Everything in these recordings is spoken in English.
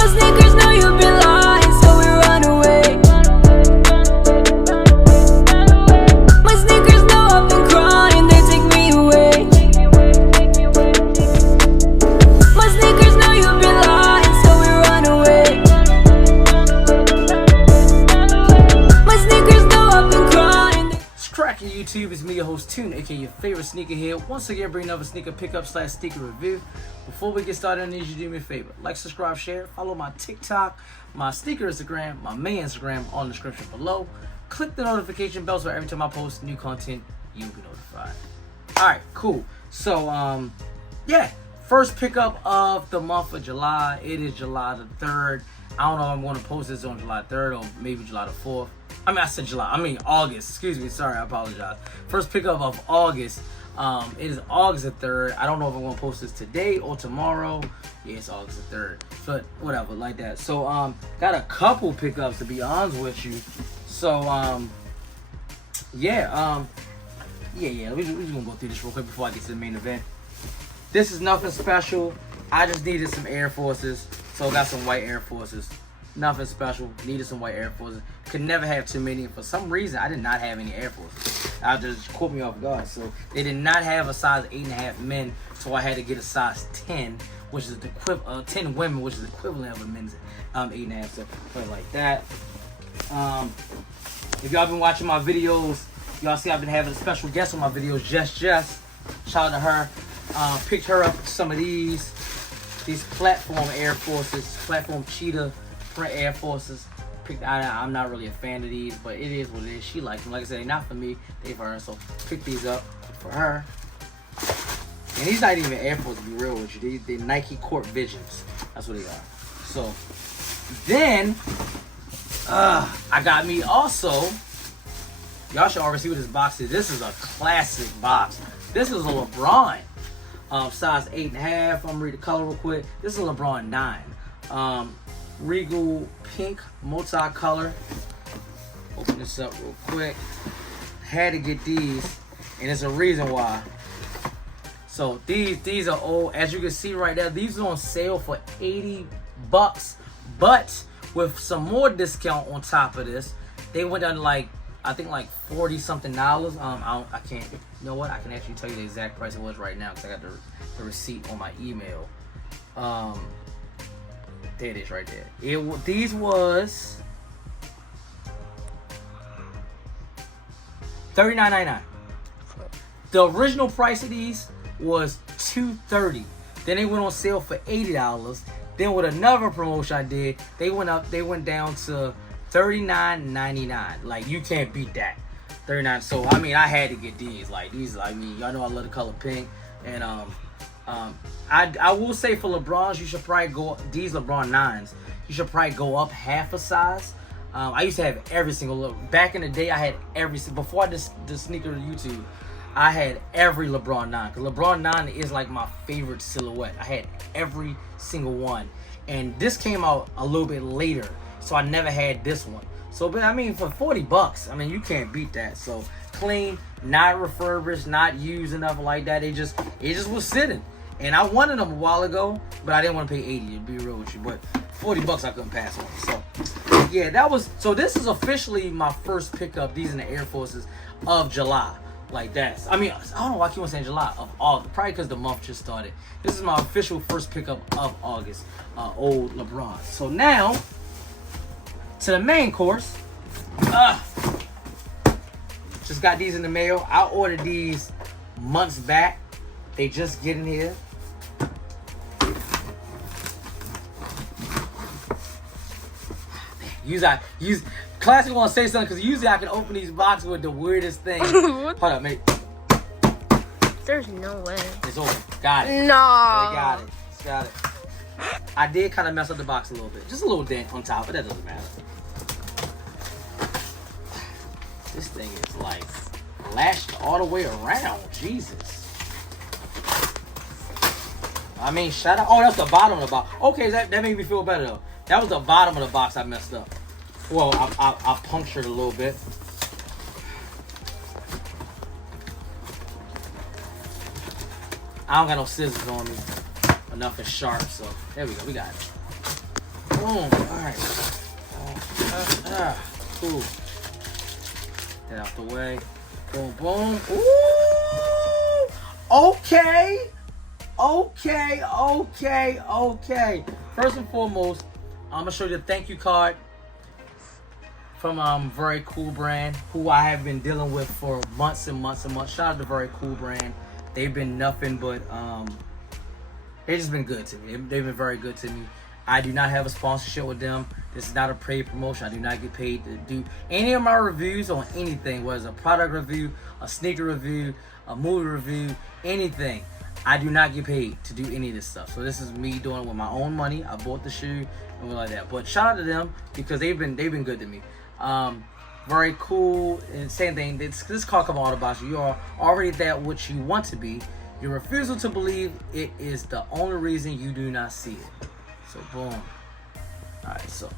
My sneakers know you've been lying, so we run away. My sneakers know I've been crying, they take me away. My sneakers know you've been lying, so we run away. My sneakers know I've been crying. What's cracking, YouTube? It's me, your host Tune, aka your favorite sneakerhead. Once again, bringing another sneaker pickup / sneaker review. Before we get started, I need you to do me a favor: like, subscribe, share, follow my TikTok, my sneaker Instagram, my main Instagram on the description below. Click the notification bell so every time I post new content, you'll be notified. All right, cool. So, yeah, first pickup of the month of July. It is July the 3rd. I don't know if I'm going to post this on July 3rd or maybe July the 4th. I mean, I said July. I mean August. Excuse me. Sorry, I apologize. First pickup of August. It is August the 3rd. I don't know if I'm going to post this today or tomorrow. Yeah, it's August the 3rd. But whatever, like that. So, got a couple pickups, to be honest with you. So, yeah. We're just going to go through this real quick before I get to the main event. This is nothing special. I just needed some Air Forces. So, I got some white Air Forces. Nothing special. Needed some white Air Forces. Could never have too many. For some reason, I did not have any Air Forces. I just caught me off guard. So they did not have a size 8.5 men. So I had to get a size 10, which is the 10 women, which is the equivalent of a men's 8.5. So put it like that. If y'all been watching my videos, y'all see I've been having a special guest on my videos. Jess. Shout out to her. Picked her up some of these platform Air Forces, platform cheetah print Air Forces. I'm not really a fan of these, but it is what it is. She likes them. Like I said, they're not for me, they for her. So pick these up for her. And these not even Air Force, to be real with you. They're Nike Court Visions. That's what they are. So then I got me also. Y'all should already see what this box is. This is a classic box. This is a LeBron. Size 8.5. I'm gonna read the color real quick. This is a LeBron 9. Regal pink multicolor. Open this up real quick. Had to get these, and there's a reason why. So these are old. As you can see right there, these are on sale for $80, but with some more discount on top of this, they went down to I think like $40 something. I can't. You know what? I can actually tell you the exact price it was right now because I got the receipt on my email. There it is right there. These was $39.99. The original price of these was $230. Then they went on sale for $80. Then with another promotion I did, they went down to $39.99. Like, you can't beat that. $39. So I mean, I had to get these. Like these, I mean, y'all know I love the color pink, and I will say for LeBrons, you should probably go these LeBron 9s. You should probably go up half a size. I used to have every single back in the day. I had before the sneaker YouTube. I had every LeBron 9 because LeBron 9 is like my favorite silhouette. I had every single one, and this came out a little bit later, so I never had this one. So, but I mean, for $40, I mean, you can't beat that. So clean, not refurbished, not used enough like that. It just was sitting. And I wanted them a while ago, but I didn't want to pay $80, to be real with you. But $40 I couldn't pass on. So yeah, so this is officially my first pickup. These are the Air Forces of July. Like that. I mean, I don't know why I keep on saying July, of August. Probably because the month just started. This is my official first pickup of August. Old LeBron. So now to the main course. Just got these in the mail. I ordered these months back. They just getting here. Use Classic want to say something because usually I can open these boxes with the weirdest thing. Hold up, mate. There's no way. It's open. Got it. No. They got it. Got it. I did kind of mess up the box a little bit. Just a little dent on top, but that doesn't matter. This thing is like lashed all the way around. Jesus. I mean, shout out. Oh, that's the bottom of the box. Okay, that made me feel better though. That was the bottom of the box I messed up. Well, I punctured a little bit. I don't got no scissors on me. Enough is sharp, so there we go. We got it. Boom. Alright. Cool. Get out the way. Boom, boom. Ooh! Okay. First and foremost, I'm gonna show you the thank you card from Very Cool Brand, who I have been dealing with for months and months and months. Shout out to Very Cool Brand. They've been nothing but they've just been good to me. They've been very good to me. I do not have a sponsorship with them. This is not a paid promotion. I do not get paid to do any of my reviews on anything, whether it's a product review, a sneaker review, a movie review, anything. I do not get paid to do any of this stuff. So this is me doing it with my own money. I bought the shoe and like that. But shout out to them because they've been good to me. Very cool. And same thing. This card come all about you. You are already that what you want to be. Your refusal to believe it is the only reason you do not see it. So boom. Alright, so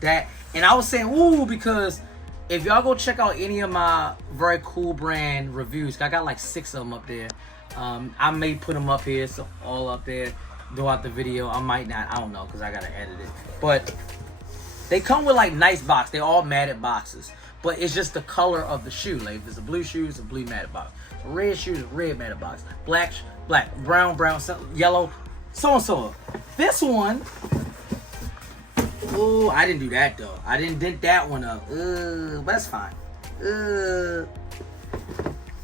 that, and I was saying ooh because if y'all go check out any of my Very Cool Brand reviews, I got like 6 of them up there. I may put them up here, so all up there throughout the video. I might not, I don't know, because I gotta edit it. But they come with like nice box. They're all matted boxes, but it's just the color of the shoe. Like if it's a blue shoe, it's a blue matted box. So red shoes, red matted box. Black, brown, yellow, so and so. This one, oh, I didn't do that though. I didn't dent that one up. But that's fine.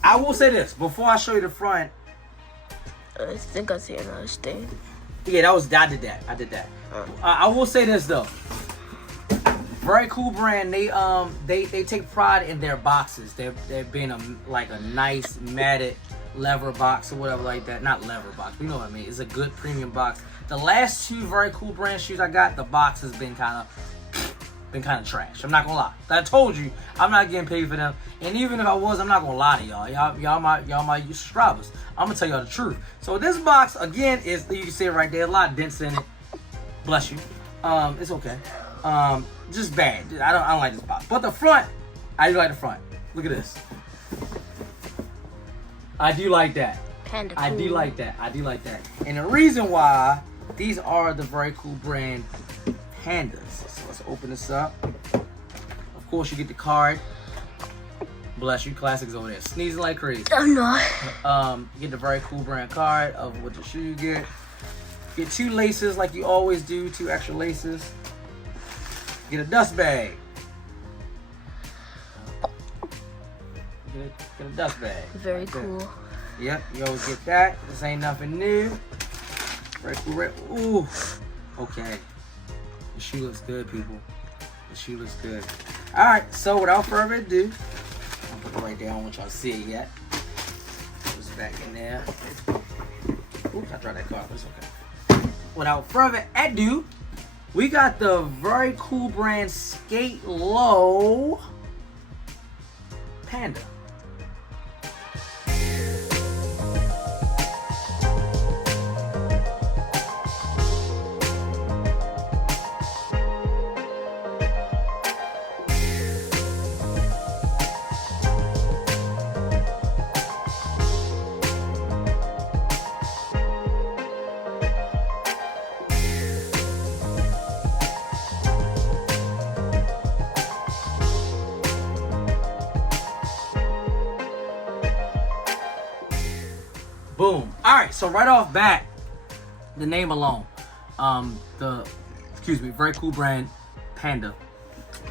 I will say this before I show you the front. I think I see another stain. Yeah, I did that. I will say this though. Very Cool Brand. They take pride in their boxes. They're being like a nice matted leather box or whatever like that. Not leather box, but you know what I mean. It's a good premium box. The last 2 Very Cool Brand shoes I got, the box has been kind of trash. I'm not gonna lie. I told you I'm not getting paid for them, and even if I was, I'm not gonna lie to y'all. Y'all my subscribers. I'm gonna tell y'all the truth. So this box again is, you can see it right there, a lot of dents in it. Bless you. It's okay. Just bad. I don't like this box. But the front, I do like the front. Look at this. I do like that. Panda cool. I do like that. And the reason why, these are the Very Cool Brand Pandas. So let's open this up. Of course, you get the card. Bless you, classics over there, sneezing like crazy. I'm not. You get the Very Cool Brand card of what the shoe you get. Get 2 laces like you always do, 2 extra laces. Get a dust bag. Get a dust bag. Very right cool. There. Yep, you always get that. This ain't nothing new. Very cool. Ooh, okay. The shoe looks good, people. The shoe looks good. All right, so without further ado, I'll put it right there. I don't want y'all to see it yet. Put this back in there. Oops, I tried that card, but it's okay. Without further ado, we got the Very Cool Brand Skate Low Panda. Boom. All right, so right off bat, the name alone, Very Cool Brand Panda.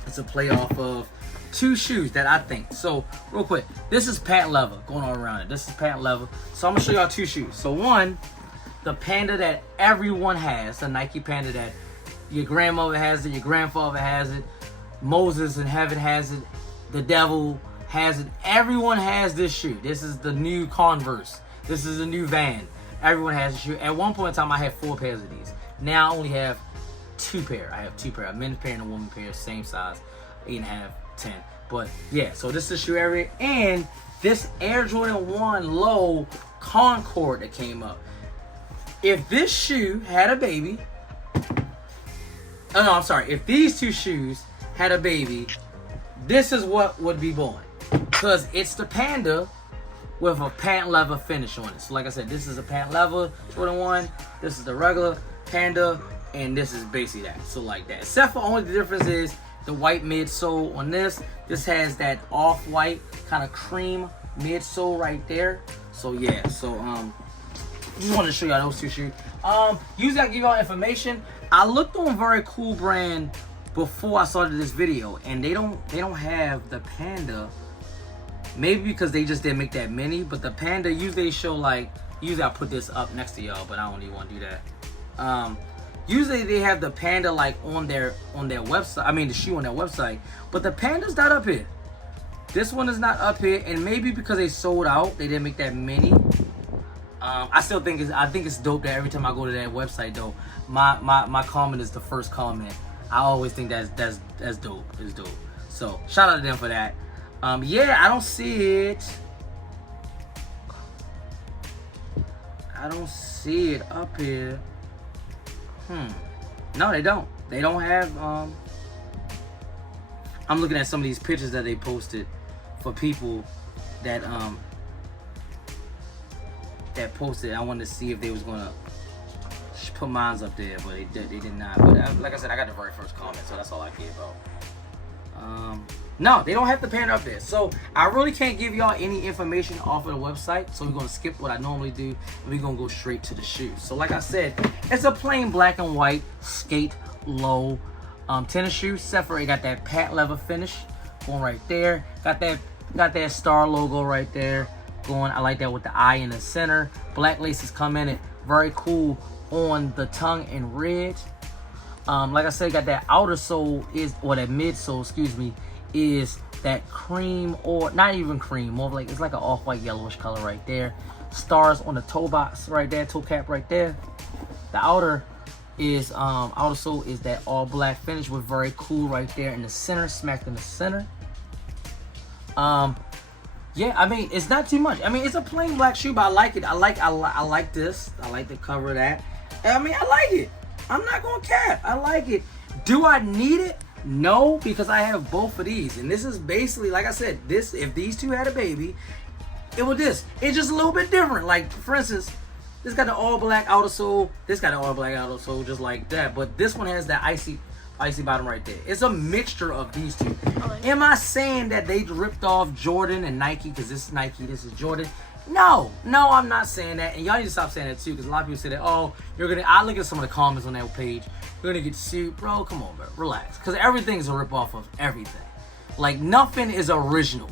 It's a play off of 2 shoes that I think. So real quick, this is patent leather going all around it. This is patent leather. So I'm gonna show y'all 2 shoes. So one, the Panda that everyone has, the Nike Panda that your grandmother has it, your grandfather has it, Moses in heaven has it, the devil has it. Everyone has this shoe. This is the new Converse. This is a new Van. Everyone has a shoe. At one point in time, I had 4 pairs of these. Now I only have 2 pair. I have 2 pair, a men's pair and a women's pair, same size, 8.5, 10. But yeah, so this is the shoe area, and this Air Jordan 1 Low Concord that came up. If this shoe had a baby, oh no, I'm sorry. If these 2 shoes had a baby, this is what would be born, because it's the Panda with a patent leather finish on it. So like I said, this is a patent leather Jordan 1. This is the regular Panda and this is basically that. So like that. Except for only the difference is the white midsole on this. This has that off-white kind of cream midsole right there. So yeah, so just wanted to show y'all those two shoes. Usually I give y'all information. I looked on Very Cool brand before I started this video, and they don't have the Panda. Maybe because they just didn't make that many, but the Panda usually show like, usually I put this up next to y'all, but I don't even want to do that. Usually they have the Panda like on their website. I mean the shoe on their website, but the Panda's not up here. This one is not up here, and maybe because they sold out, they didn't make that many. I still think it's dope that every time I go to that website though, my comment is the first comment. I always think that's dope. It's dope. So shout out to them for that. Yeah, I don't see it. I don't see it up here. No, they don't. They don't have. I'm looking at some of these pictures that they posted for people that that posted. I wanted to see if they was gonna put mines up there, but they did not. But like I said, I got the very first comment, so that's all I care about. No, they don't have the Panda up there, so I really can't give y'all any information off of the website. So we're gonna skip what I normally do, and we're gonna go straight to the shoes. So like I said, it's a plain black and white skate low tennis shoe. Except for it got that patent leather finish going right there. Got that star logo right there going. I like that with the eye in the center. Black laces come in it. Very cool on the tongue and red. Like I said, got that outer sole or that midsole, excuse me, is that cream, or not even cream, more like it's like an off-white yellowish color right there. Stars on the toe box right there, toe cap right there. The outer is outer sole is that all black finish with Very Cool right there in the center, smacked in the center. Yeah, I mean it's not too much. I mean it's a plain black shoe, but I like it. I like this. I like the cover of that. I mean I like it. I'm not gonna cap. I like it. Do I need it? No, because I have both of these, and this is basically, like I said, this, if these two had a baby, it would this. It's just a little bit different. Like for instance, this got the all black outer sole. This got the all black outer sole, just like that. But this one has that icy bottom right there. It's a mixture of these two. Am I saying that they ripped off Jordan and Nike because this is Nike, this is Jordan? No, I'm not saying that, and y'all need to stop saying that too, because a lot of people say that, oh, I look at some of the comments on that page, you're gonna get sued. Bro, come on, bro, relax, because everything is a rip-off of everything. Like, nothing is original.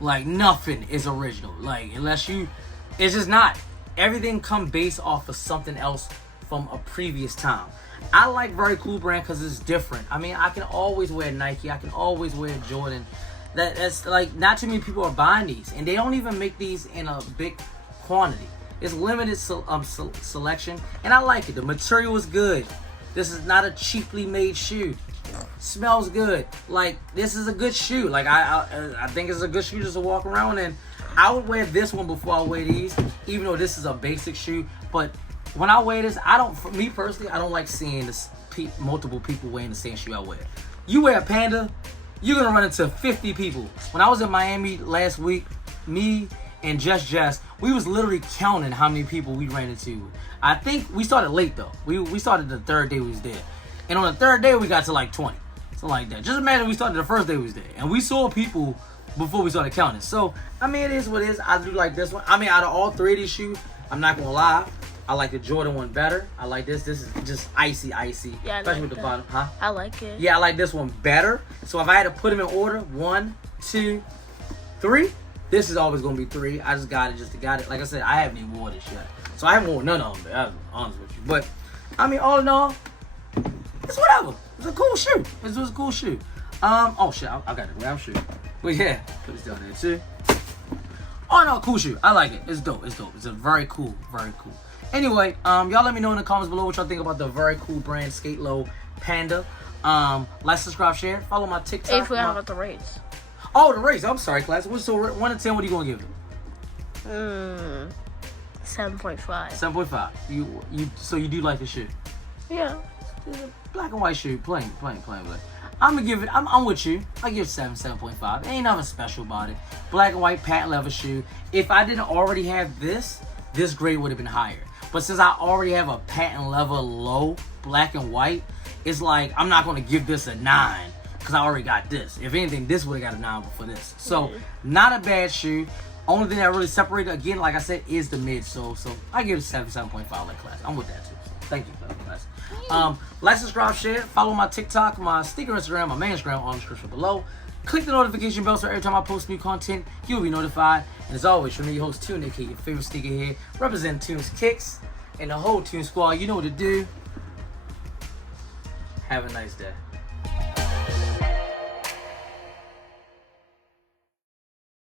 Like, nothing is original. Like, unless it's just not. Everything come based off of something else from a previous time. I like Very Cool brand because it's different. I mean, I can always wear Nike, I can always wear Jordan. That's like, not too many people are buying these, and they don't even make these in a big quantity. It's limited selection, and I like it. The material is good. This is not a cheaply made shoe. Smells good. Like, this is a good shoe. Like, I think it's a good shoe just to walk around in. I would wear this one before I wear these, even though this is a basic shoe. But when I wear this, for me personally, I don't like seeing multiple people wearing the same shoe I wear. You wear a Panda, you're gonna run into 50 people. When I was in Miami last week, me and Jess, we was literally counting how many people we ran into. I think we started late though. We started the third day we was there. And on the third day we got to like 20. Something like that. Just imagine we started the first day we was there. And we saw people before we started counting. So, I mean, it is what it is. I do like this one. I mean, out of all three of these shoes, I'm not gonna lie, I like the Jordan one better. I like this. This is just icy. Yeah, especially like with the bottom, huh? I like it. Yeah, I like this one better. So if I had to put them in order, 1, 2, 3, this is always gonna be 3. I just got it just to got it. Like I said, I haven't even worn this yet. So I haven't worn none of them, I'm honest with you. But I mean, all in all, it's whatever. It's a cool shoe. It's just a cool shoe. Oh shit, I got the round shoe. But yeah, put this down there too. Oh no, cool shoe. I like it. It's dope. It's a very cool. Anyway, y'all let me know in the comments below what y'all think about the Very Cool brand skate low Panda. Like, subscribe, share, follow my TikTok. Hey, forgot about the rates. Oh, the rates. I'm sorry, class. So 1 to 10, what are you gonna give it? 7.5. 7.5. So you do like the shoe? Yeah. It's a black and white shoe, plain. I'm gonna give it. I'm with you. I give it 7.5. Ain't nothing special about it. Black and white patent leather shoe. If I didn't already have this grade would have been higher. But since I already have a patent leather low black and white, it's like I'm not gonna give this a 9 because I already got this. If anything, this would have got a 9 before this. So not a bad shoe. Only thing that really separated, again, like I said, is the midsole. So I give it 7.5 like class. I'm with that too. So thank you for that class. Like, subscribe, share, follow my TikTok, my sneaker Instagram, my main Instagram on the description below. Click the notification bell so every time I post new content, you'll be notified. And as always, from me, your host, Tune, aka your favorite sneakerhead, representing Tune's Kicks and the whole Tune Squad. You know what to do. Have a nice day.